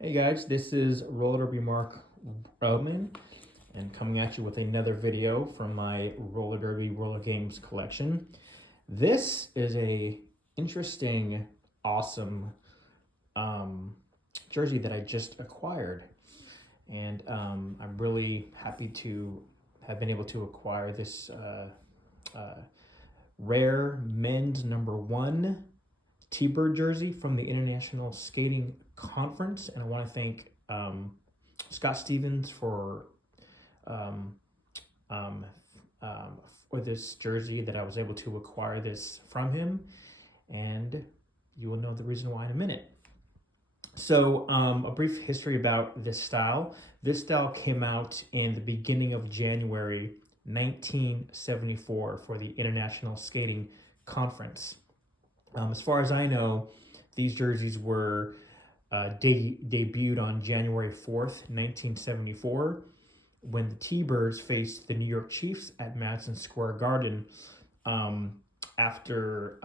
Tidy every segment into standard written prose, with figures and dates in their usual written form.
Hey guys, this is Roller Derby Mark Roman, and coming at you with another video from my roller derby roller games collection. This is a interesting, awesome jersey that I just acquired, and I'm really happy to have been able to acquire this rare men's #1 T-Bird jersey from the International Skating Conference, and I want to thank Scott Stevens um, um, for this jersey that I was able to acquire this from him, and you will know the reason why in a minute. So a brief history about this style. This style came out in the beginning of January 1974 for the International Skating Conference. As far as I know, these jerseys were debuted on January 4th, 1974, when the T-Birds faced the New York Chiefs at Madison Square Garden after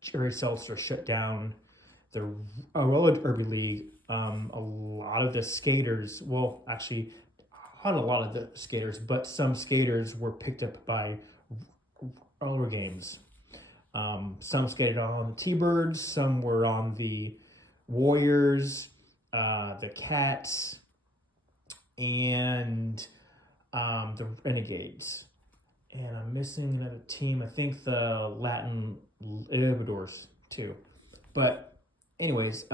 Jerry Seltzer shut down the roller derby league. A lot of the skaters, well, actually, not a lot of the skaters, but some skaters were picked up by roller games. Some skated on the T-Birds, some were on the Warriors, the Cats, and the Renegades. And I'm missing another team. I think the Latin Libertadores too. But anyways,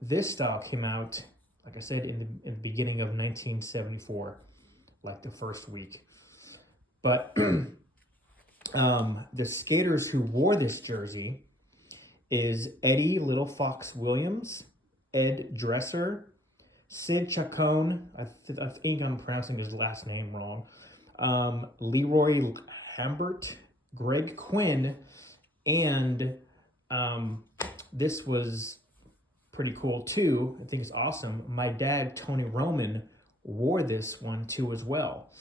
this style came out, like I said, in the beginning of 1974, like the first week. But the skaters who wore this jersey is Eddie Little Fox Williams, Ed Dresser, Sid Chacon, I think I'm pronouncing his last name wrong, Leroy Lambert, Greg Quinn, and this was pretty cool too. I think it's awesome. My dad, Tony Roman, wore this one too as well.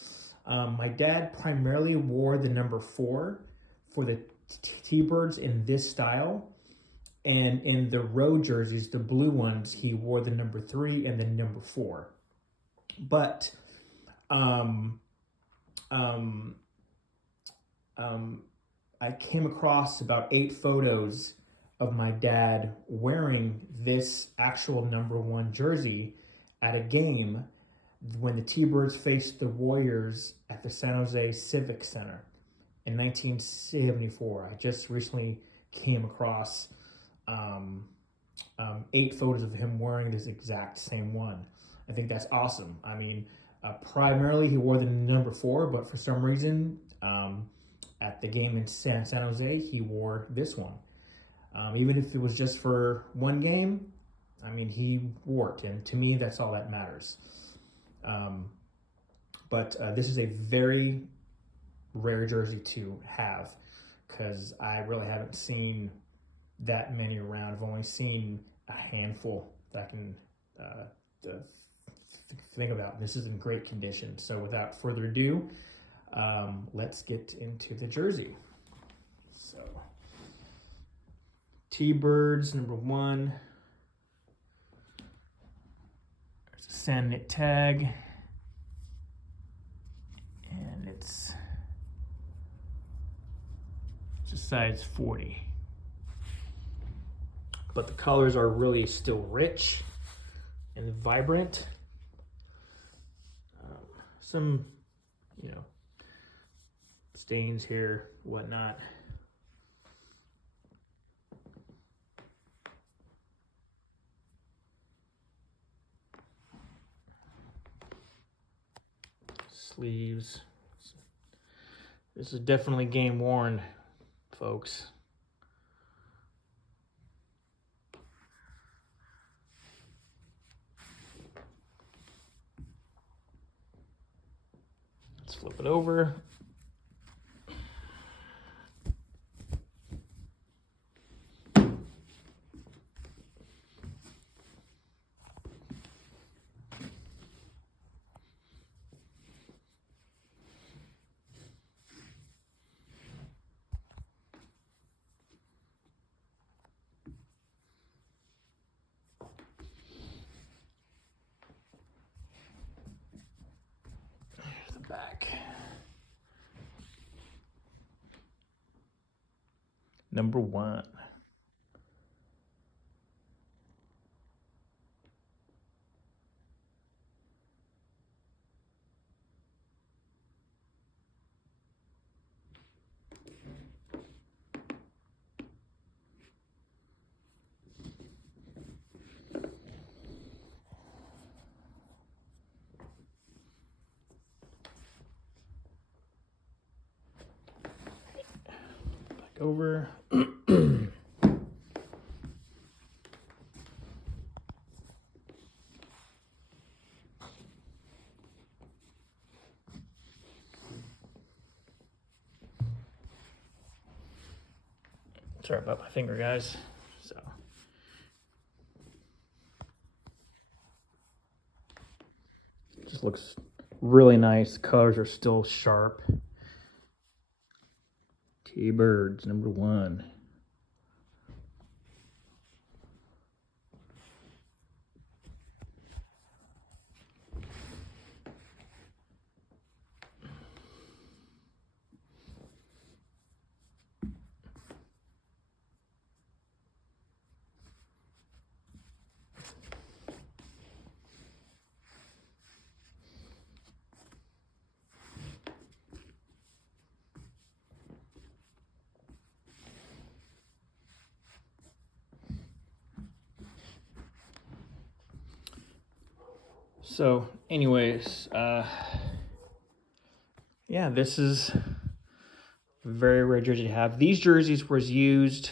My dad primarily wore the #4 for the T-Birds in this style. And in the road jerseys, the blue ones, he wore the #3 and the #4. But I came across about 8 photos of my dad wearing this actual #1 jersey at a game when the T-Birds faced the Warriors at the San Jose Civic Center in 1974. I just recently came across 8 photos of him wearing this exact same one. I think that's awesome. I mean, primarily he wore the #4, but for some reason, at the game in San Jose, he wore this one. Even if it was just for one game, I mean, he wore it, and to me, that's all that matters. But this is a very rare jersey to have because I really haven't seen that many around. I've only seen a handful that I can think about. This is in great condition. So without further ado, let's get into the jersey. So T-Birds #1. There's a sand knit tag, and it's just size 40. But the colors are really still rich and vibrant. Some, stains here, whatnot. Sleeves. This is definitely game worn, folks. Let's flip it over. back. Number 1. Back over. Sorry about my finger, guys. So just looks really nice. Colors are still sharp. T-Birds, number 1. So anyways, yeah, this is a very rare jersey to have. These jerseys was used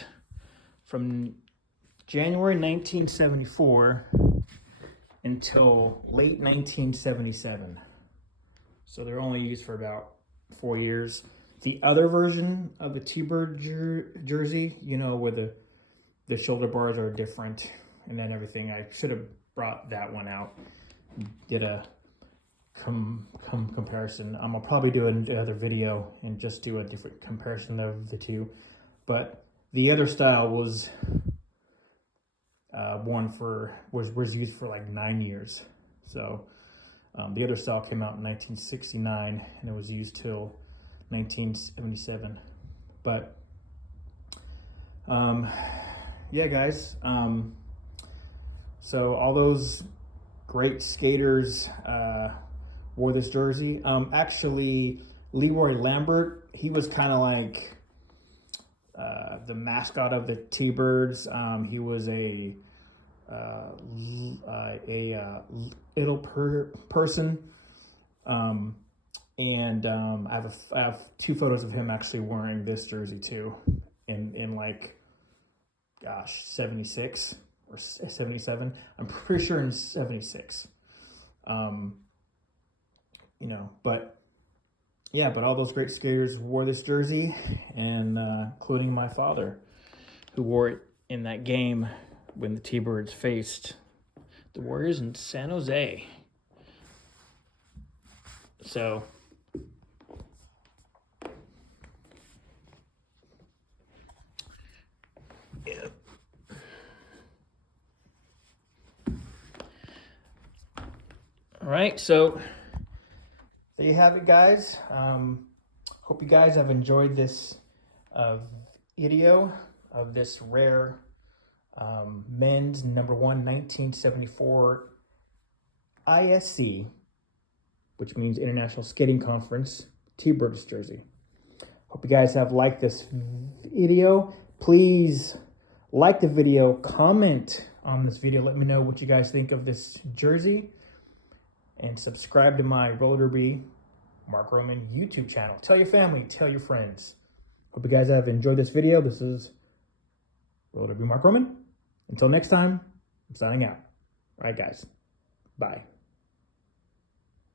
from January 1974 until late 1977. So they're only used for about 4 years. The other version of the T-Bird jersey, you know, where the shoulder bars are different and then everything, I should have brought that one out. Did a comparison. I'll probably do another video and just do a different comparison of the two. But the other style was was used for like 9 years. So the other style came out in 1969 and it was used till 1977. But yeah, guys. So all those great skaters wore this jersey. Actually, Leroy Lambert, he was kind of like the mascot of the T-Birds. He was a little person. And I have 2 photos of him actually wearing this jersey too, in like, gosh, 76. Or 77, I'm pretty sure in 76. You know, but yeah, but all those great skaters wore this jersey, and including my father, who wore it in that game when the T-Birds faced the Warriors in San Jose. So yeah. All right, so there you have it, guys. Hope you guys have enjoyed this video of this rare men's number 1 1974 ISC, which means International Skating Conference, T-Birds jersey. Hope you guys have liked this video. Please like the video, comment on this video, let me know what you guys think of this jersey, and subscribe to my Roller Derby Mark Roman YouTube channel. Tell your family, tell your friends. Hope you guys have enjoyed this video. This is Roller Derby Mark Roman. Until next time, I'm signing out. All right, guys. Bye.